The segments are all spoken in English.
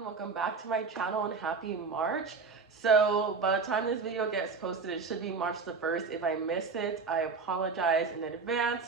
everyone, welcome back to my channel and happy March. So by the time this video gets posted, it should be March the 1st. If I miss it, I apologize in advance,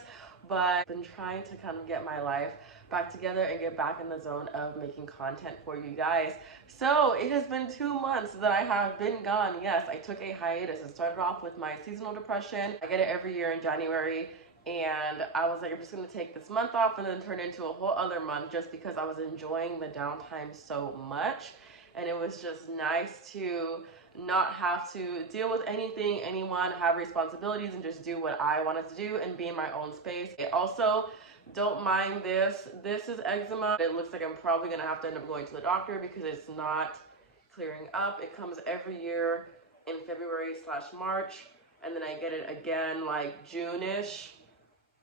but I've been trying to kind of get my life back together and get back in the zone of making content for you guys. So it has been 2 months that I have been gone. Yes, I took a hiatus. It started off with my seasonal depression. I get it every year in January. And I was like, I'm just gonna take this month off and then turn it into a whole other month just because I was enjoying the downtime so much. And it was just nice to not have to deal with anything, anyone, have responsibilities, and just do what I wanted to do and be in my own space. Also, don't mind this. This is eczema. It looks like I'm probably gonna have to end up going to the doctor because it's not clearing up. It comes every year in February/March, and then I get it again like June-ish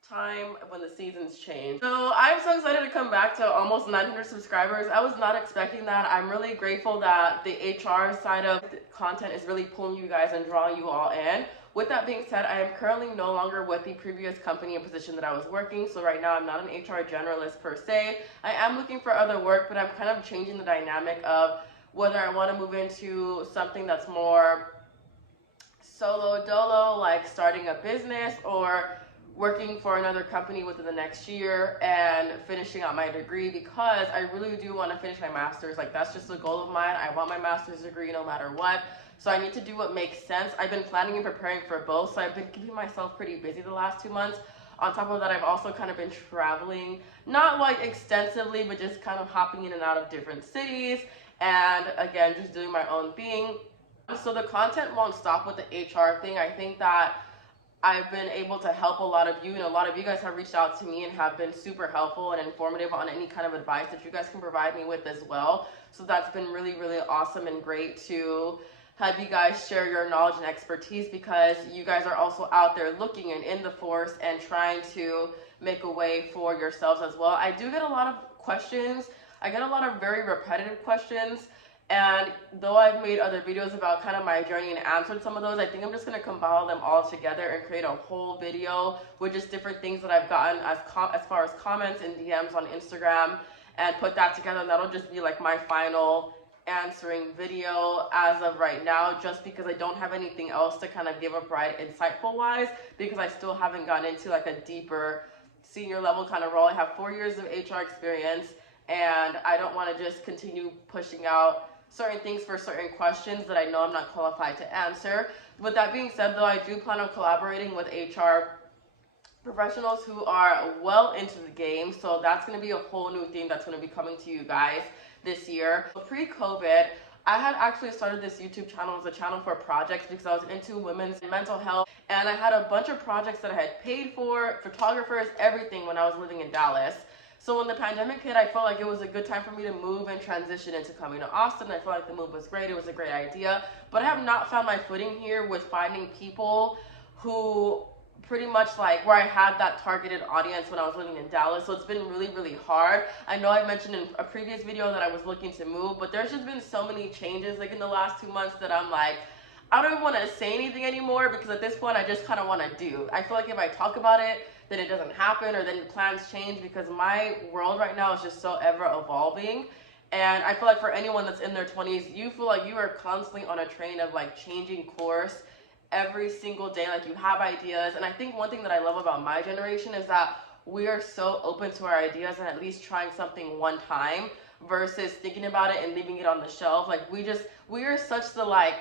time when the seasons change. So I'm so excited to come back to almost 900 subscribers. I was not expecting that. I'm really grateful that the HR side of the content is really pulling you guys and drawing you all in. With that being said, I am currently no longer with the previous company and position that I was working. So right now I'm not an HR generalist per se. I am looking for other work, but I'm kind of changing the dynamic of whether I want to move into something that's more solo dolo, like starting a business, or working for another company within the next year and finishing out my degree, because I really do want to finish my master's. Like, that's just a goal of mine. I want my master's degree no matter what. So I need to do what makes sense. I've been planning and preparing for both. So I've been keeping myself pretty busy the last 2 months. On top of that, I've also kind of been traveling, not like extensively, but just kind of hopping in and out of different cities. And again, just doing my own thing. So the content won't stop with the HR thing. I think that I've been able to help a lot of you, and a lot of you guys have reached out to me and have been super helpful and informative on any kind of advice that you guys can provide me with as well. So that's been really, really awesome and great to have you guys share your knowledge and expertise, because you guys are also out there looking and in the force and trying to make a way for yourselves as well. I do get a lot of questions. I get a lot of very repetitive questions. And though I've made other videos about kind of my journey and answered some of those, I think I'm just going to compile them all together and create a whole video with just different things that I've gotten as far as comments and DMs on Instagram, and put that together. And that'll just be like my final answering video as of right now, just because I don't have anything else to kind of give up right insightful wise, because I still haven't gotten into like a deeper senior level kind of role. I have 4 years of HR experience, and I don't want to just continue pushing out certain things for certain questions that I know I'm not qualified to answer. With that being said, though, I do plan on collaborating with HR professionals who are well into the game. So that's going to be a whole new thing that's going to be coming to you guys this year. Pre-COVID, I had actually started this YouTube channel as a channel for projects because I was into women's mental health, and I had a bunch of projects that I had paid for, photographers, everything, when I was living in Dallas. So when the pandemic hit, I felt like it was a good time for me to move and transition into coming to Austin. I felt like the move was great. It was a great idea. But I have not found my footing here with finding people who pretty much like where I had that targeted audience when I was living in Dallas. So it's been really, really hard. I know I mentioned in a previous video that I was looking to move, but there's just been so many changes like in the last 2 months that I'm like, I don't even want to say anything anymore, because at this point I just kind of want to do. I feel like if I talk about it, then it doesn't happen, or then plans change, because my world right now is just so ever evolving. And I feel like for anyone that's in their 20s, you feel like you are constantly on a train of like changing course every single day. Like, you have ideas. And I think one thing that I love about my generation is that we are so open to our ideas and at least trying something one time versus thinking about it and leaving it on the shelf. Like, we are such the like,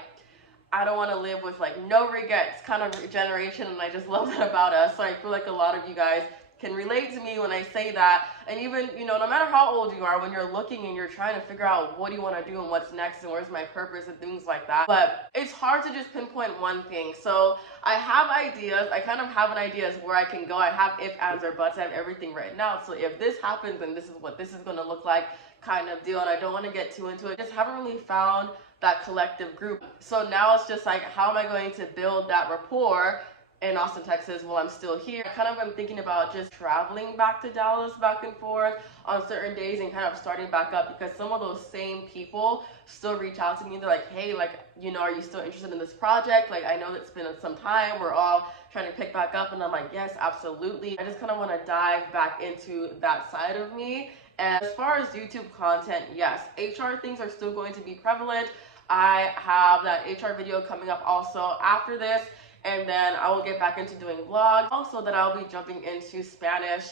I don't want to live with like no regrets kind of generation, and I just love that about us. So I feel like a lot of you guys can relate to me when I say that. And even, you know, no matter how old you are, when you're looking and you're trying to figure out what do you want to do and what's next and where's my purpose and things like that, but it's hard to just pinpoint one thing. So I have ideas. I kind of have an idea as where I can go. I have if, ands, or buts. I have everything written out. So if this happens, then this is what this is going to look like, kind of deal. And I don't want to get too into it. I just haven't really found that collective group. So now it's just like, how am I going to build that rapport in Austin, Texas while I'm still here? I kind of am thinking about just traveling back to Dallas back and forth on certain days and kind of starting back up, because some of those same people still reach out to me. They're like, hey, like, you know, are you still interested in this project? Like, I know it's been some time. We're all trying to pick back up. And I'm like, yes, absolutely. I just kind of want to dive back into that side of me And as far as YouTube content, yes, HR things are still going to be prevalent. I have that HR video coming up also after this, and then I will get back into doing vlogs. Also that I'll be jumping into Spanish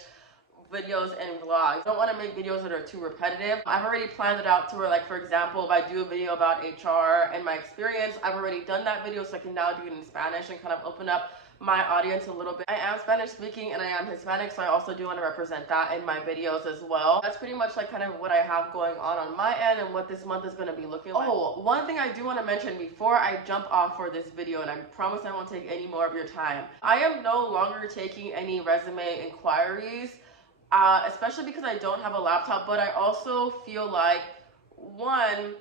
videos and vlogs. I don't want to make videos that are too repetitive. I've already planned it out to where, like, for example, if I do a video about HR and my experience, I've already done that video, so I can now do it in Spanish and kind of open up my audience a little bit. I am Spanish speaking and I am Hispanic, so I also do want to represent that in my videos as well. That's pretty much like kind of what I have going on my end and what this month is going to be looking like. Oh, one thing I do want to mention before I jump off for this video, and I promise I won't take any more of your time, I am no longer taking any resume inquiries. Especially because I don't have a laptop, but I also feel like, one,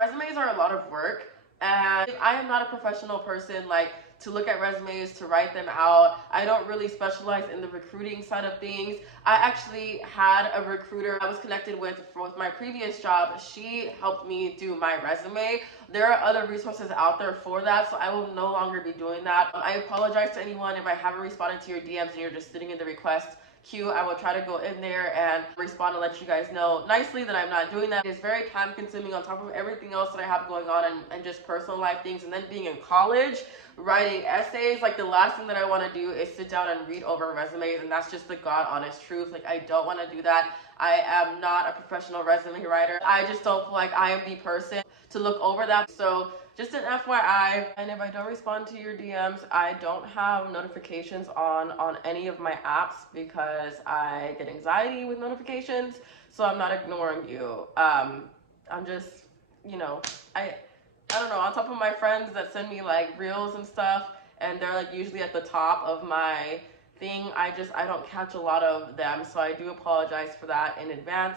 resumes are a lot of work, and I am not a professional person like to look at resumes, to write them out. I don't really specialize in the recruiting side of things. I actually had a recruiter I was connected with my previous job. She helped me do my resume. There are other resources out there for that, so I will no longer be doing that. I apologize to anyone if I haven't responded to your DMs and you're just sitting in the request queue. I will try to go in there and respond and let you guys know nicely that I'm not doing that. It's very time consuming on top of everything else that I have going on and just personal life things. And then being in college, writing essays, like the last thing that I want to do is sit down and read over resumes, and that's just the God honest truth. Like, I don't want to do that. I am not a professional resume writer. I just don't feel like I am the person to look over that. So just an FYI, and if I don't respond to your DMs, I don't have notifications on any of my apps because I get anxiety with notifications, so I'm not ignoring you. I'm just, you know, I don't know, on top of my friends that send me like reels and stuff, and they're like usually at the top of my thing, I don't catch a lot of them, so I do apologize for that in advance.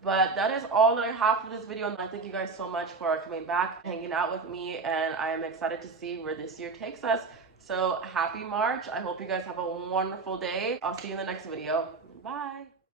But that is all that I have for this video, and I thank you guys so much for coming back, hanging out with me, and I am excited to see where this year takes us. So happy March. I hope you guys have a wonderful day. I'll see you in the next video. Bye.